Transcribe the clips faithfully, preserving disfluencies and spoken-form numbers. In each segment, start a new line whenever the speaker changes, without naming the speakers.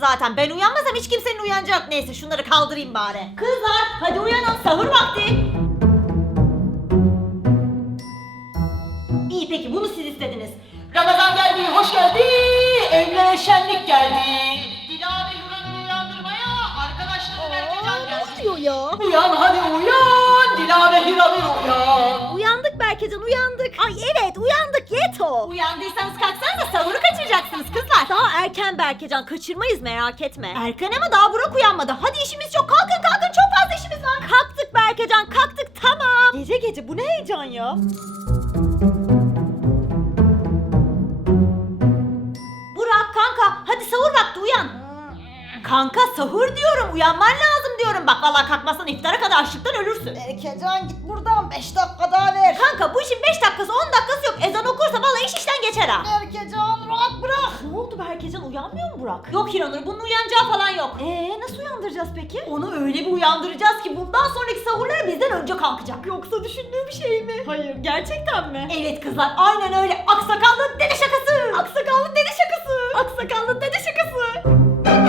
zaten. Ben uyanmasam hiç kimsenin uyanacak. Neyse şunları kaldırayım bari. Kızlar hadi uyanın, sahur vakti. İyi peki, bunu siz istediniz. Ramazan geldi, hoş geldi. Evlere şenlik geldi. Dila ve Hürrem'i uyandırmaya arkadaşları Berkecan geldi.
Ne oluyor ya?
Uyan hadi uyan. Dila ve Hürrem'i uyan.
Uyandık Berkecan, uyandık. Ay evet, uyandık Yeto.
Uyandıysanız kalksanıza, sahuru kaçıracaksınız kızlar.
Daha erken Berkecan, kaçırmayız merak etme.
Erken ama daha Burak uyanmadı. Hadi işimiz çok. Kalkın kalkın, çok fazla işimiz var.
Kalktık Berkecan, kalktık tamam. Gece gece bu ne heyecan ya?
Burak kanka hadi sahur vakti, uyan. Kanka sahur diyorum, uyanman lazım diyorum. Bak vallahi kalkmazsan iftara kadar açlıktan ölürsün.
Berkecan git buradan, beş dakika daha ver.
Kanka bu işin beş dakikası on dakikası yok. Ezan okursa vallahi iş işten geçer ha.
Berkecan rahat bırak.
Ne oldu Berkecan, uyanmıyor mu Burak? Yok Hiranur, bunun uyanacağı falan yok.
Eee nasıl uyandıracağız peki?
Onu öyle bir uyandıracağız ki bundan sonraki sahurlara bizden önce kalkacak.
Yoksa düşündüğüm şey mi? Hayır, gerçekten mi?
Evet kızlar, aynen öyle. Aksakallı dede şakası.
Aksakallı dede şakası. Aksakallı dede şakası.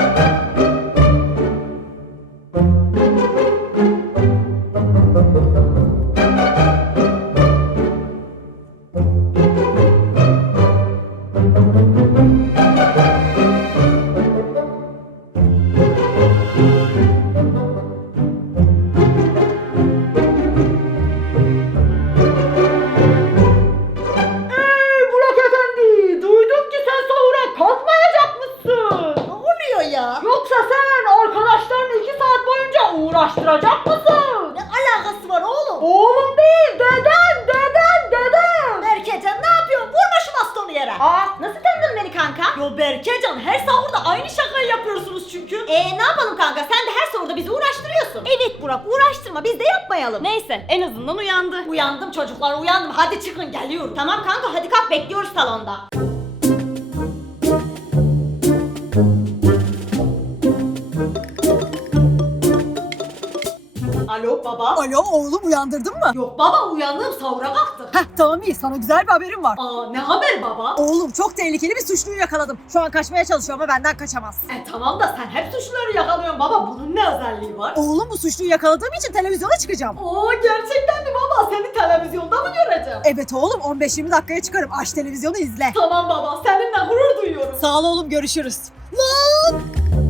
Burak efendi, duydum ki sen sahura kalkmayacak mısın?
Ne oluyor ya?
Yoksa sen arkadaşlarını iki saat boyunca uğraştıracak mısın?
Ne alakası var oğlum?
Oğlum değil, deden, deden, deden.
Berkecan ne yapıyorsun? Vurma şu bastonu yere.
Aa, nasıl tanıdın beni kanka?
Yo Berkecan, her sahurda aynı şakayı yapıyorsunuz çünkü.
Ee ne yapalım kanka, sen de her sahurda bizi uğraştırıyorsun.
Evet Burak, uğraştırma, biz de yapmayalım. Neyse, en azından uyandı.
Uyandım çocuklar, uyandım. Hadi çıkın, geliyorum. Tamam kanka, hadi kalk, bekliyoruz salonda. Alo baba.
Alo oğlum, uyandırdın mı?
Yok baba, uyandım, sahura kalktım.
Heh tamam, iyi, sana güzel bir haberim var.
Aa ne haber baba?
Oğlum çok tehlikeli bir suçluyu yakaladım. Şu an kaçmaya çalışıyor ama benden kaçamaz.
E tamam da sen hep suçluları yakalıyorsun baba, bunun ne özelliği var?
Oğlum bu suçluyu yakaladığım için televizyona çıkacağım.
Oo gerçekten mi baba, seni televizyonda mı göreceğim?
Evet oğlum, on beş yirmi dakikaya çıkarım. Aç televizyonu izle.
Tamam baba, seninle gurur duyuyorum.
Sağ ol oğlum, görüşürüz. Lan!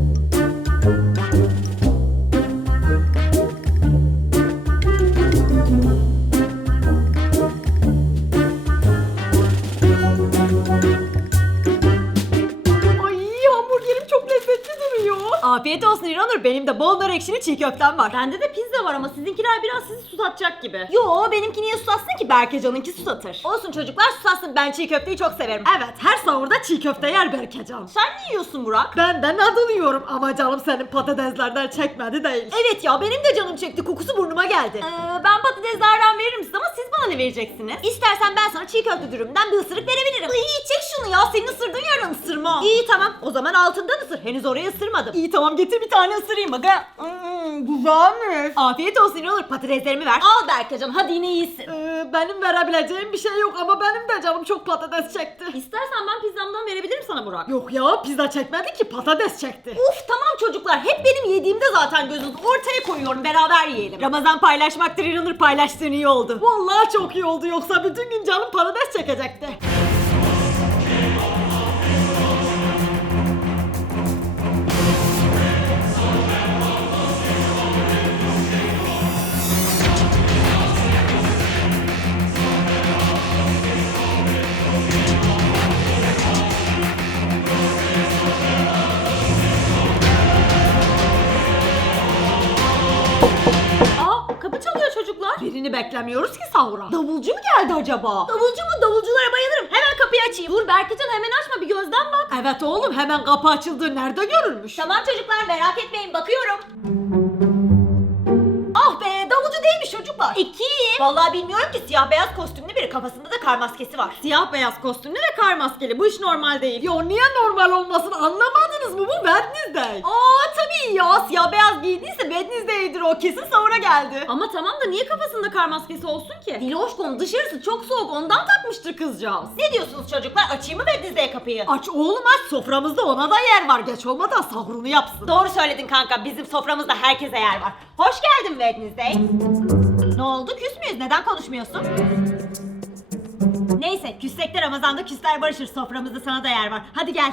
Ay hamburgerim çok lezzetli duruyor. Afiyet olsun İranur, benim de bol nar ekşili çiğ köftem var. Bende de pizza var ama sizinkiler biraz sizi susatacak gibi.
Yo benimki niye susatsın ki, Berkecan'ınki susatır. Olsun çocuklar, susatsın, ben çiğ köfteyi çok severim.
Evet, her sahurda çiğ köfte yer Berkecan.
Sen ne yiyorsun Burak?
Ben de nadıl yiyorum ama canım senin patateslerden çekmedi değil.
Evet ya, benim de canım çekti, kokusu burnuma geldi.
Ee, ben patateslerden veririm size ama siz bana ne vereceksiniz?
İstersen ben sana çiğ köfte dürümden bir ısırık verebilirim. Iy, çek şunu ya, senin ısırdığın yerden ısırma. İyi tamam, o zaman altından ısır, henüz oraya ısırmadım.
İyi tamam, getir bir tane ısırayım bak ha. Hmm, güzelmiş.
Afiyet olsun olur, patateslerimi ver. Al Berkecan, hadi yine iyisin.
Ee, benim verebileceğim bir şey yok ama benim de canım çok patates çekti.
İstersen ben pizzamdan verebilirim sana Burak.
Yok ya, pizza çekmedi ki, patates çekti.
Uf tamam çocuklar, hep benim yediğimde zaten gözünüz, ortaya koyuyorum, beraber yiyelim.
Ramazan paylaşmaktır İranur, paylaştığın iyi oldu. Vallahi çok iyi oldu, yoksa bütün gün canım patates çekecekti.
Aa kapı çalıyor çocuklar.
Birini beklemiyoruz ki sahura.
Davulcu mu geldi acaba? Davulcu mu? Davulculara bayılırım. Hemen kapıyı açayım. Dur Berkecan, hemen açma, bir gözden bak.
Evet oğlum, hemen kapı açıldı, nerede görülmüş?
Tamam çocuklar, merak etmeyin, bakıyorum. Ah be, davulcu değilmiş çocuklar. İki. Vallahi bilmiyorum ki, siyah beyaz kostümlü biri, kafasında da kar maskesi var.
Siyah beyaz kostümlü ve kar maskeli, bu iş normal değil. Yo niye normal olmasın, anlamadınız Christmas mı bu Wednesday? Aa tabii ya, siyah beyaz giydiyse Wednesday'dir o, kesin sahura geldi. Ama tamam da niye kafasında kar maskesi olsun ki? Diloşkom, dışarısı çok soğuk, ondan takmıştır kızcağız.
Ne diyorsunuz çocuklar? Açayım mı Wednesday'e kapıyı?
Aç oğlum aç, soframızda ona da yer var, geç olmadan sahurunu yapsın.
Doğru söyledin kanka. Bizim soframızda herkese yer var. Hoş geldin Wednesday. Ne oldu? Küs müyüz? Neden konuşmuyorsun?
Neyse, küssek de Ramazan'da küsler barışır, soframızda sana da yer var. Hadi gel.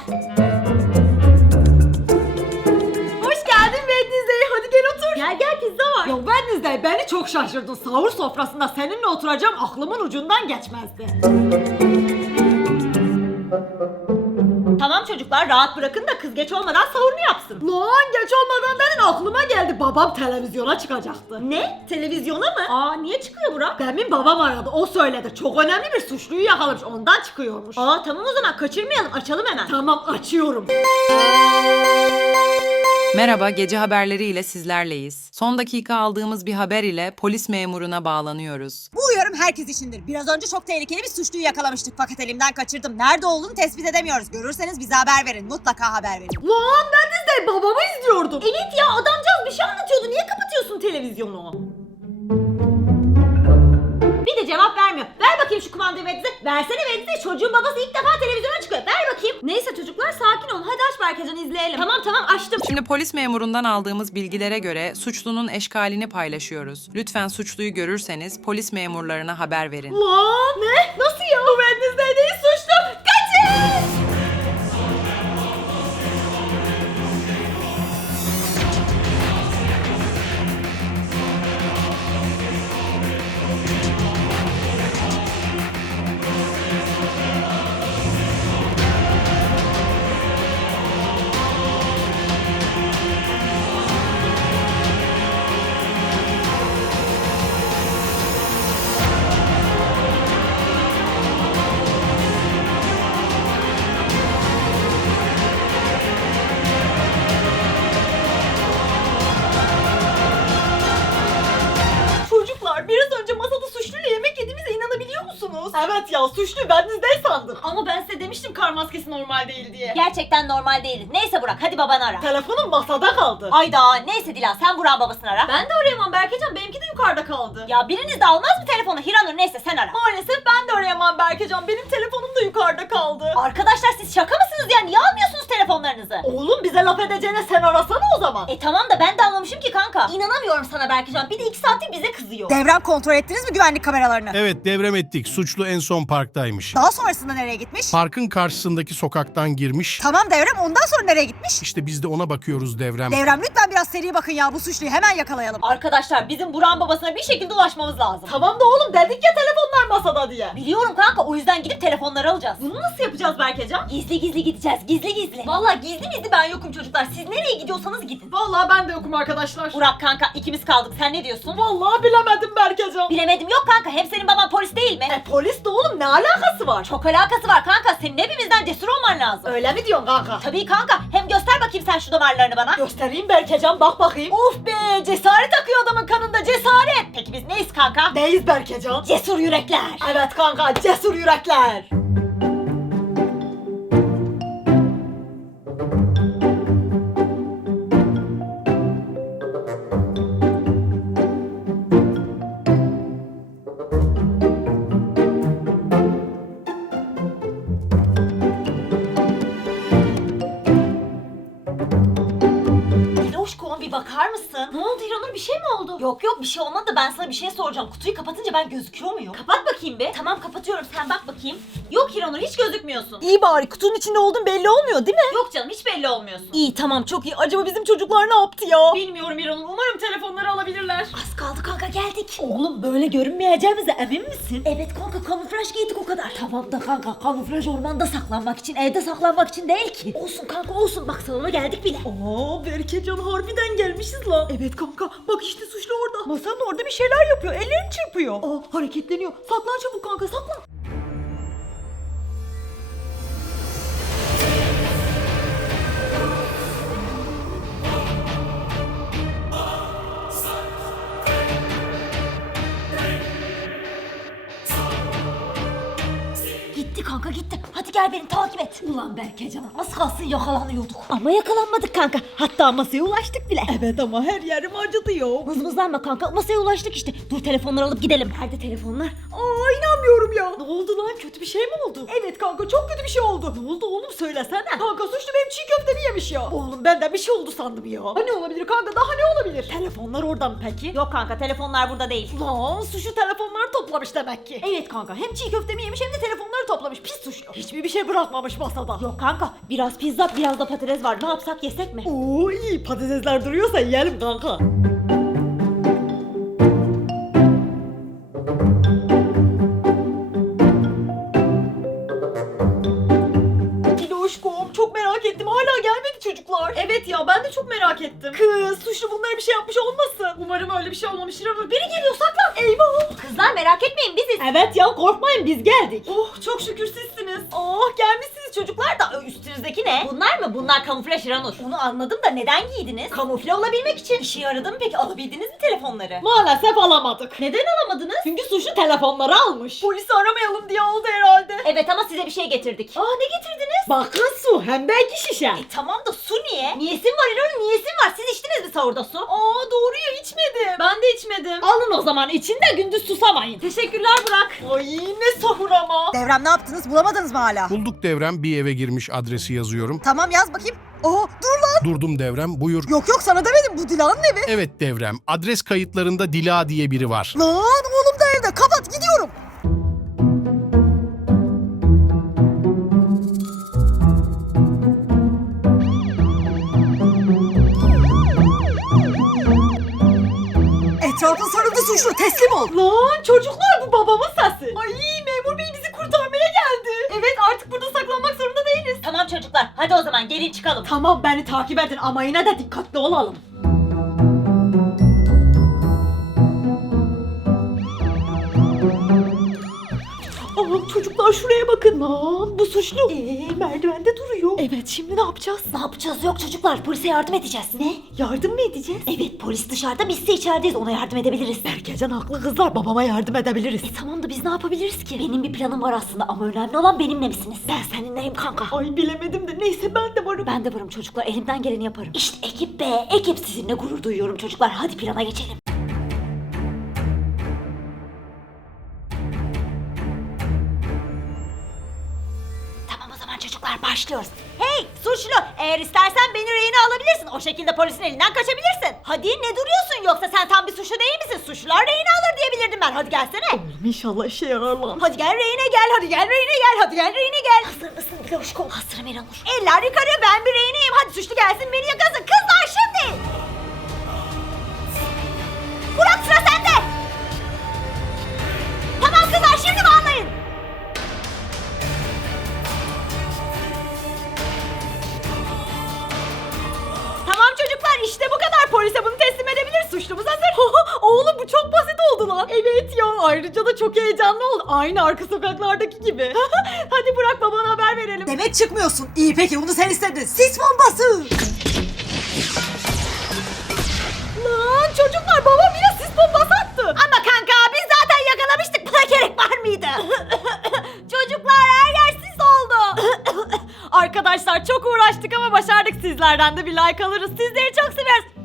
Hoş geldin Wednesday, hadi gel otur. Gel gel, pizza var. Ya Wednesday, beni çok şaşırdın. Sahur sofrasında seninle oturacağım aklımın ucundan geçmezdi.
Tamam çocuklar, rahat bırakın da kız geç olmadan sahurunu yapsın.
Lan geç olmadan dedin, aklıma geldi. Babam televizyona çıkacaktı.
Ne? Televizyona mı?
Aa, niye çıkıyor Burak? Demin babam aradı, o söyledi. Çok önemli bir suçluyu yakalamış, ondan çıkıyormuş.
Aa tamam, o zaman kaçırmayalım, açalım hemen.
Tamam, açıyorum.
Merhaba, gece haberleriyle sizlerleyiz. Son dakika aldığımız bir haber ile polis memuruna bağlanıyoruz.
Bu uyarım herkes içindir. Biraz önce çok tehlikeli bir suçluyu yakalamıştık fakat elimden kaçırdım. Nerede olduğunu tespit edemiyoruz. Görürseniz bize haber verin. Mutlaka haber verin.
Lan Wednesday, babamı izliyordum. Evet ya, adamcağız bir şey anlatıyordu. Niye kapatıyorsun televizyonu?
Bir de cevap vermiyor. Ver bakayım şu kumandayı Wednesday. Versene Wednesday. Çocuğun babası ilk defa televizyona çıkıyor. Ver bakayım.
Neyse çocuklar, sakin olun. Hadi aç Berkecan, izleyelim.
Tamam tamam, açtım.
Şimdi polis memurundan aldığımız bilgilere göre suçlunun eşkalini paylaşıyoruz. Lütfen suçluyu görürseniz polis memurlarına haber verin.
Lan ne? Nasıl ya? Bu Wednesday değil, suçlu. Kaçın! Çocuklar, biraz önce masada suçluyla yemek yediğimize inanabiliyor musunuz? Evet ya, suçlu Wednesday sandık. Ama ben size demiştim kar maskesi normal değil diye.
Gerçekten normal değiliz. Neyse Burak, hadi babanı ara.
Telefonum masada kaldı.
Hayda, neyse Dilan, sen Burak'ın babasını ara.
Ben de arayamam Berkecan, benimki de yukarıda kaldı.
Ya biriniz de almaz mı telefonu? Hiranur, neyse sen ara.
Maalesef ben de arayamam Berkecan, benim telefonum da yukarıda kaldı.
Arkadaşlar siz şaka mısınız ya? Niye almıyorsunuz telefonlarınızı?
Oğlum, bize laf edeceğine sen arasana o zaman.
E tamam da ben de almamışım ki kanka. İnanamıyorum sana Berkecan. Bir de iki saattir bize kızıyor.
Devrem kontrol ettiniz mi güvenlik kameralarını?
Evet, devrem ettik. Suçlu en son parktaymış.
Daha sonrasında nereye gitmiş?
Parkın karşısındaki sokaktan girmiş.
Tamam Devrem, ondan sonra nereye gitmiş?
İşte biz de ona bakıyoruz devrem.
Devrem, lütfen biraz seri bakın ya, bu suçluyu hemen yakalayalım.
Arkadaşlar bizim Burak'ın babasına bir şekilde ulaşmamız lazım.
Tamam da oğlum, dedik ya telefonlar masada diye.
Biliyorum kanka, o yüzden gidip telefonları alacağız.
Bunu nasıl yapacağız Berkecan?
Gizli gizli gideceğiz, gizli gizli.
Vallahi gizli gizli ben yokum çocuklar. Siz nereye gidiyorsanız gidin. Vallahi ben de yokum arkadaşlar.
Burak kanka, ikimiz kaldık. Sen ne diyorsun?
Vallahi bilemedim Berkecan.
Bilemedim, yok kanka, hem senin baban polis değil mi?
E polis de oğlum, ne alakası var?
Çok alakası var kanka, senin hepimizden cesur olman lazım.
Öyle mi diyorsun kanka?
Tabii kanka, hem göster bakayım sen şu damarlarını bana.
Göstereyim Berkecan, bak bakayım.
Of be, cesaret akıyor adamın kanında, cesaret. Peki biz neyiz kanka?
Neyiz Berkecan?
Cesur yürekler.
Evet kanka, cesur yürekler.
Diloşkom, bir bakar mısın?
Ne oldu İranur, bir şey mi oldu?
Yok yok, bir şey olmadı da ben sana bir şey soracağım. Kutuyu kapatınca ben gözüküyor muyum?
Kapat bakayım bir.
Tamam kapatıyorum, sen bak bakayım. Yok Hiranur, hiç gözükmüyorsun.
İyi bari, kutunun içinde olduğun belli olmuyor değil mi?
Yok canım, hiç belli olmuyorsun.
İyi tamam, çok iyi. Acaba bizim çocuklar ne yaptı ya? Bilmiyorum İranur, umarım telefonları alabilirler.
Az kaldı kanka, geldik.
Oğlum, böyle görünmeyeceğimize emin misin?
Evet kanka, kamuflaj giydik o kadar.
Tamam da kanka, kamuflaj ormanda saklanmak için, evde saklanmak için değil ki.
Olsun kanka olsun, bak salona geldik bile.
Aa, Berkecan, harbiden gelmişiz lan. Evet kanka, bak işte suçlu orada. Masanın orada bir şeyler yapıyor, ellerini çırpıyor. Aa, hareketleniyor. Saklan çabuk kanka, saklan.
Gitti
kanka gitti. Hadi gel beni takip et. Ulan Berkecan az kalsın yakalanıyorduk. Ama yakalanmadık kanka. Hatta masaya ulaştık bile. Evet ama her yerim acıtıyor. Mızmızlanma kanka, masaya ulaştık işte. Dur telefonları alıp gidelim. Nerede telefonlar? Aa inanmıyorum ya. Ne oldu lan, kötü bir şey mi oldu? Evet kanka çok kötü bir şey oldu. Ne oldu oğlum söylesene. Kanka suçlu benim çiğ köftemi yemiş ya. Oğlum benden bir şey oldu sandım ya. Ha ne olabilir kanka, daha ne olabilir? Telefonlar orada mı peki?
Yok kanka, telefonlar burada değil.
Lan suçlu telefonları toplamış demek ki. Evet kanka, hem çiğ köftemi yemiş hem de telefonları toplamış, pis suçlu. Hiçbir bir şey bırakmamış masada.
Yok kanka, biraz pizza biraz da patates var. Ne yapsak, yesek mi?
Oo iyi, patatesler duruyorsa yiyelim kanka. Diloşkom çok merak ettim, hala gelmedi çocuklar. Evet ya, ben de çok merak ettim. Kız suçlu bunlara bir şey yapmış olmasın? Umarım öyle bir şey olmamıştır ama biri geliyor, saklan. Eyvah.
Kızlar merak etmeyin, biziz.
Evet ya, korkmayın biz geldik. Oh çok şükür sizsiniz. Oh gelmişsiniz çocuklar da üstünüzdeki ne?
Bunlar mı? Bunlar kamuflaj Ranur.
Onu anladım da neden giydiniz?
Kamufle olabilmek için. İşe yaradı mı peki? Alabildiniz mi telefonları?
Maalesef alamadık. Neden alamadınız? Çünkü suçlu telefonları almış. Polisi aramayalım diye oldu herhalde.
Evet ama size bir şey getirdik.
Aa ne getirdiniz? Bakın su, hem de iki şişe.
E tamam da su niye? Niyesin var İranur, niyesin var? Siz içtiniz mi sahurda su?
Aa doğru ya, içmedim. Ben de içmedim. Alın o zaman, için de gündüz susamayın. Teşekkürler Burak. Ay ne sahur ama.
Devrem ne yaptınız? Bulamadınız mı hala?
Bulduk Devrem, bir eve girmiş, adresi yazıyorum.
Tamam yaz bakayım. Oha dur lan.
Durdum Devrem, buyur.
Yok yok sana demedim, bu Dila'nın evi.
Evet Devrem, adres kayıtlarında Dila diye biri var.
Lan oğlum da evde, kapat gidiyorum. Etrafın sarıldı suçlu, teslim ol.
Lan çocuklar, bu babamın sesi. Ay memur bey bizi kurtarmaya geldi. Evet artık burada saklanmak zorunda değiliz.
Tamam çocuklar, hadi o zaman gelin çıkalım.
Tamam beni takip edin ama yine de dikkatli olalım. Aman çocuklar şuraya bakın lan, bu suçlu. Eee merdivende duruyor. Evet şimdi ne yapacağız?
Ne yapacağız? Yok çocuklar, polise yardım edeceğiz.
Ne? Yardım mı edeceğiz?
Evet, polis dışarıda, biz ise içerideyiz, ona yardım edebiliriz.
Berkecan haklı kızlar, babama yardım edebiliriz.
E tamam da biz ne yapabiliriz ki? Benim bir planım var aslında ama önemli olan benimle misiniz? Ben seninleyim kanka.
Ay bilemedim de neyse, ben de varım.
Ben de varım çocuklar, elimden geleni yaparım. İşte ekip be, ekip, sizinle gurur duyuyorum çocuklar. Hadi plana geçelim. Tamam o zaman çocuklar, başlıyoruz. Hey suçlu, eğer istersen beni rehine alabilirsin. O şekilde polisin elinden kaçabilirsin. Hadi ne duruyorsun, yoksa sen tam bir suçlu değil misin? Suçlular rehine alır diye bilirdim ben. Hadi gelsene.
Oğlum inşallah işe yarar lan.
Hadi gel rehine gel, hadi gel rehine gel, hadi gel rehine gel. Hazır mısın Diloşko? Hazırım İranur. Eller yukarı, ben bir rehineyim. Hadi suçlu gelsin, beni yakasın. Kızlar şimdi. Burak sıra sende. Tamam kızlar, şimdi bağlayın.
Tamam çocuklar, işte bu kadar, polise bunu teslim edebilir, suçlumuz hazır. Oğlum bu çok basit oldu lan. Evet ya, ayrıca da çok heyecanlı oldu. Aynı arka sokaklardaki gibi. Hadi Burak, babana haber verelim.
Demek çıkmıyorsun. İyi peki, bunu sen istedin. Sis bombası.
Lan çocuklar, babam yine sis bombası attı.
Ama kanka biz zaten yakalamıştık. Buna gerek var mıydı?
Çocuklar her yer sis oldu. Arkadaşlar çok uğraştık ama başardık, sizlerden de bir like alırız. Sizleri çok seviyoruz.